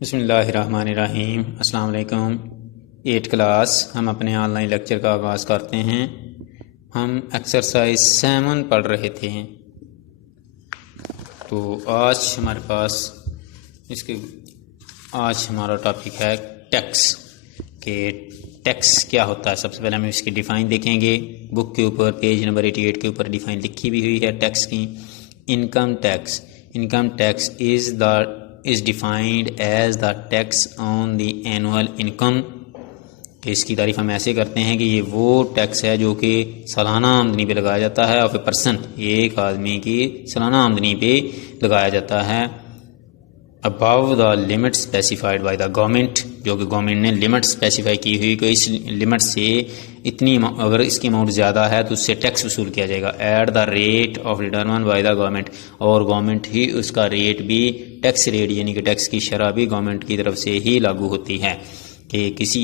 बिस्मिल्लाहिर्रहमानिर्रहीम। अस्सलाम वालेकुम। 8 क्लास हम अपने ऑनलाइन लेक्चर का आगाज़ करते हैं। हम एक्सरसाइज 7 पढ़ रहे थे। तो आज हमारा टॉपिक है टैक्स के टैक्स क्या होता है। सबसे पहले हम इसकी डिफ़ाइन देखेंगे। बुक के ऊपर पेज नंबर 88 के ऊपर डिफ़ाइन लिखी भी हुई है टैक्स की। Income tax is defined as the tax on the annual income। इसकी तारीफ हम ऐसे करते हैं कि ये वो टैक्स है जो कि सालाना आमदनी पे लगाया जाता है ऑफ ए पर्सन, एक आदमी की सालाना आमदनी पे लगाया जाता है। Above the limit specified by the government, जो कि गवर्नमेंट ने लिमिट स्पेसिफाई की हुई कि इस लिमिट से इतनी, अगर इसकी अमाउंट ज़्यादा है तो उससे टैक्स वसूल किया जाएगा। At the rate of determined by the government, और गवर्नमेंट ही उसका रेट भी, टैक्स रेट यानी कि टैक्स की शरह भी गवर्नमेंट की तरफ से ही लागू होती है। कि किसी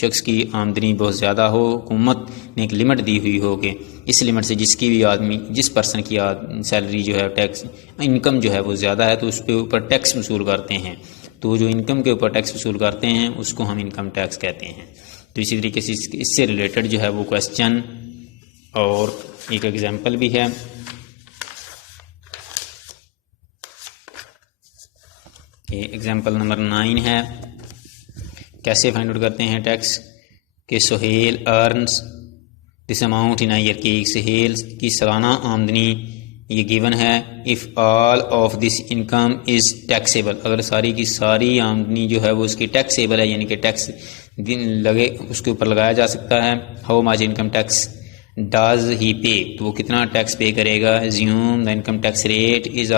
शख्स की आमदनी बहुत ज़्यादा हो, हुकूमत ने एक लिमिट दी हुई हो कि इस लिमिट से जिस पर्सन की सैलरी जो है, टैक्स इनकम जो है वो ज़्यादा है, तो उस पे ऊपर टैक्स वसूल करते हैं। तो जो इनकम के ऊपर टैक्स वसूल करते हैं उसको हम इनकम टैक्स कहते हैं। तो इसी तरीके से इससे रिलेटेड जो है वो क्वेश्चन और एक एग्जाम्पल भी है। एग्जाम्पल नंबर 9 है। कैसे फाइंड आउट करते हैं टैक्स कि Sohail earns this amount in a year, की सोहेल की सालाना आमदनी ये गिवन है। If all of this income is taxable, अगर सारी की सारी आमदनी जो है वो उसकी टैक्सेबल है, यानी कि टैक्स लगे उसके ऊपर लगाया जा सकता है। How much income tax does he पे, तो वो कितना टैक्स पे करेगा। Assume the income tax rate is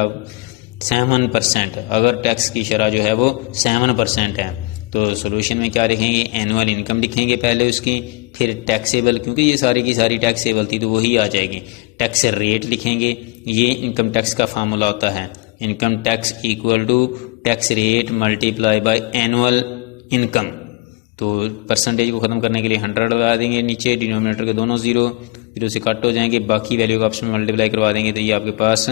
7%, अगर टैक्स की शरह जो है वो 7% है तो सोल्यूशन में क्या लिखेंगे, एनुअल इनकम लिखेंगे पहले उसकी, फिर टैक्सेबल, क्योंकि ये सारी की सारी टैक्सेबल थी तो वही आ जाएगी। टैक्स रेट लिखेंगे, ये इनकम टैक्स का फार्मूला होता है, income tax equal to tax rate multiply by annual income. तो परसेंटेज को ख़त्म करने के लिए 100 लगा देंगे नीचे, डिनोमिनेटर के दोनों जीरो से कट हो जाएंगे, बाकी वैल्यू का ऑप्शन में मल्टीप्लाई करवा देंगे तो ये आपके पास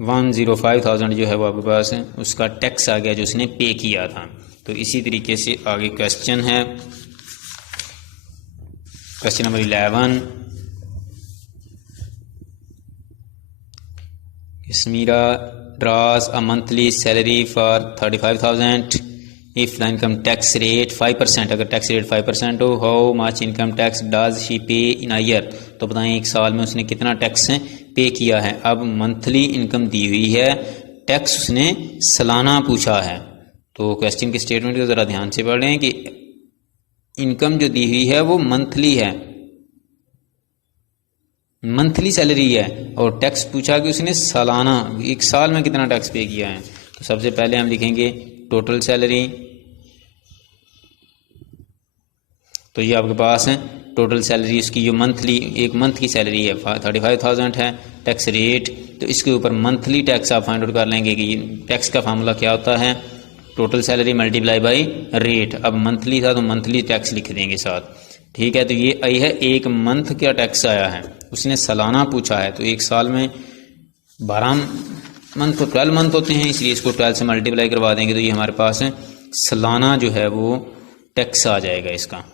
105,000 जो है वो आपके पास है, उसका टैक्स आ गया जो उसने पे किया था। तो इसी तरीके से आगे क्वेश्चन है, question number 11। Samira draws a monthly salary for 35,000 if the income tax rate 5%, अगर टैक्स रेट 5% हो। How much income tax does she pay in a year, तो बताएं एक साल में उसने कितना टैक्स पे किया है। अब मंथली इनकम दी हुई है, टैक्स उसने सालाना पूछा है। तो क्वेश्चन के स्टेटमेंट को ज़रा ध्यान से पढ़ लें कि इनकम जो दी हुई है वो मंथली है, मंथली सैलरी है, और टैक्स पूछा कि उसने सालाना, एक साल में कितना टैक्स पे किया है। तो सबसे पहले हम लिखेंगे टोटल सैलरी, तो ये आपके पास है टोटल सैलरी, इसकी जो मंथली, एक मंथ की सैलरी है 35,000 है। टैक्स रेट, तो इसके ऊपर मंथली टैक्स आप फाइंड आउट कर लेंगे कि टैक्स का फार्मूला क्या होता है, total salary multiply by rate. अब मंथली था तो मंथली टैक्स लिख देंगे साथ, ठीक है। तो ये आई है एक मंथ क्या टैक्स आया है, उसने सालाना पूछा है, तो एक साल में 12 मंथ तो 12 मंथ होते हैं, इसलिए इसको 12 से मल्टीप्लाई करवा देंगे तो ये हमारे पास है सालाना जो है वो टैक्स आ जाएगा इसका।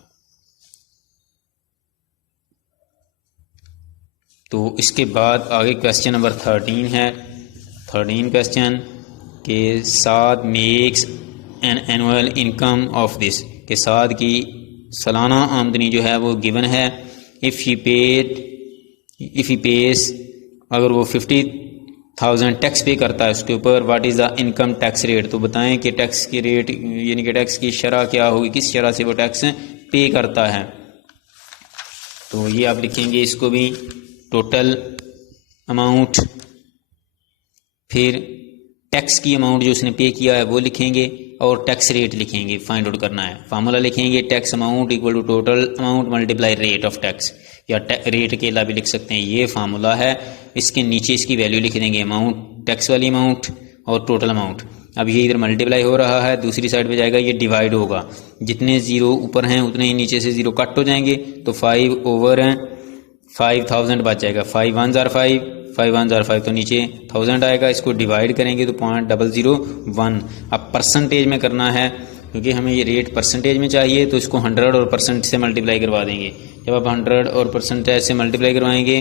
तो इसके बाद आगे क्वेश्चन नंबर 13 है। 13 क्वेश्चन के साथ makes an annual income of this, के साथ की सालाना आमदनी जो है वो गिवन है। इफ़ ही पेस, अगर वो 50,000 टैक्स पे करता है उसके ऊपर, what is the income tax rate, तो बताएं कि टैक्स की रेट यानी कि टैक्स की शरह क्या होगी, किस शरह से वो टैक्स पे करता है। तो ये आप लिखेंगे इसको भी, टोटल अमाउंट, फिर टैक्स की अमाउंट जो उसने पे किया है वो लिखेंगे, और टैक्स रेट लिखेंगे, फाइंड आउट करना है। फार्मूला लिखेंगे tax amount equal to total amount multiply rate of tax, या रेट के अलावा भी लिख सकते हैं, ये फार्मूला है। इसके नीचे इसकी वैल्यू लिख देंगे, अमाउंट, टैक्स वाली अमाउंट और टोटल अमाउंट। अब ये इधर मल्टीप्लाई हो रहा है, दूसरी साइड पे जाएगा, ये डिवाइड होगा, जितने जीरो ऊपर हैं उतने ही नीचे से जीरो कट हो जाएंगे, तो 5 5000 बच जाएगा। 5 1 जार 5, 5 1 जार 5 तो नीचे 1000 आएगा। इसको डिवाइड करेंगे तो 0.001। अब परसेंटेज में करना है क्योंकि हमें ये रेट परसेंटेज में चाहिए, तो इसको 100 और परसेंट से मल्टीप्लाई करवा देंगे। जब आप 100 और परसेंटेज से मल्टीप्लाई करवाएंगे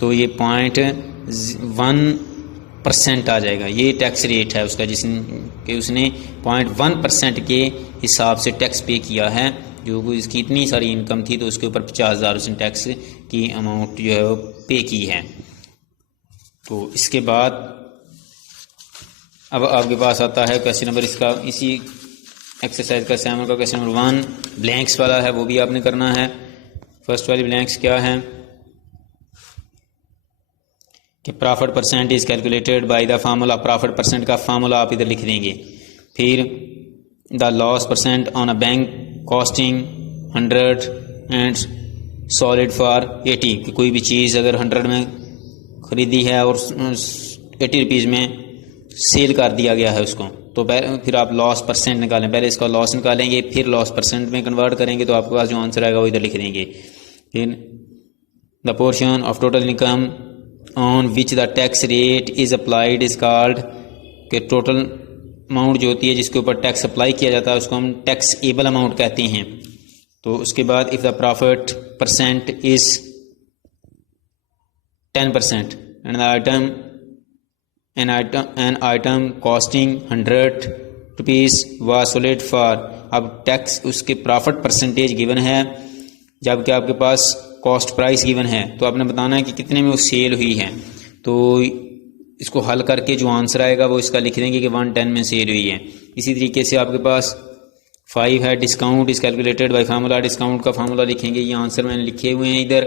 तो ये 0.1% आ जाएगा। ये टैक्स रेट है उसका जिसने उसने 0.1% के हिसाब से टैक्स पे किया है। जो इसकी इतनी सारी इनकम थी तो उसके ऊपर 50,000 उसने टैक्स की अमाउंट जो है वो पे की है। तो इसके बाद अब आपके पास आता है क्वेश्चन नंबर, इसका इसी एक्सरसाइज का 7 का क्वेश्चन नंबर 1 ब्लैंक्स वाला है, वो भी आपने करना है। फर्स्ट वाली ब्लैंक्स क्या है कि profit percent is calculated by the formula. Profit percent का फार्मूला आप इधर लिख देंगे। फिर the loss percent on a bank costing 100 and solid for 80, कि कोई भी चीज़ अगर 100 में ख़रीदी है और 80 रुपीज़ में सेल कर दिया गया है उसको, तो फिर आप लॉस परसेंट निकालें। पहले इसका लॉस निकालेंगे, फिर लॉस परसेंट में कन्वर्ट करेंगे, तो आपके पास जो आंसर आएगा वो इधर लिख देंगे। फिर the portion of total income on which the tax rate is applied is called, कि टोटल अमाउंट जो होती है जिसके ऊपर टैक्स अप्लाई किया जाता है उसको हम टैक्सेबल अमाउंट कहते हैं। तो उसके बाद if the profit percent is 10% and an item costing 100 rupees was sold for, अब टैक्स उसके प्रॉफिट परसेंटेज गिवन है जबकि आपके पास कॉस्ट प्राइस गिवन है, तो आपने बताना है कि कितने में वो सेल हुई है। तो इसको हल करके जो आंसर आएगा वो इसका लिख देंगे कि 110 में सेल हुई है। इसी तरीके से आपके पास 5 है discount is calculated by formula. Discount का फार्मूला लिखेंगे, ये आंसर मैंने लिखे हुए हैं इधर।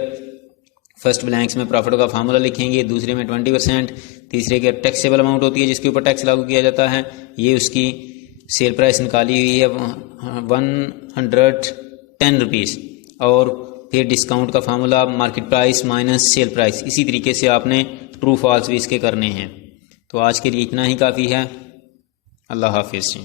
फर्स्ट ब्लैंक्स में प्रॉफिट का फार्मूला लिखेंगे, दूसरे में 20%, तीसरे के टैक्सेबल अमाउंट होती है जिसके ऊपर टैक्स लागू किया जाता है, ये उसकी सेल प्राइस निकाली हुई है 110 रुपीज़, और फिर डिस्काउंट का formula market price minus sale price. इसी तरीके से आपने ट्रू फॉल्स भी इसके करने हैं। तो आज के लिए इतना ही काफ़ी है। अल्लाह हाफिज़।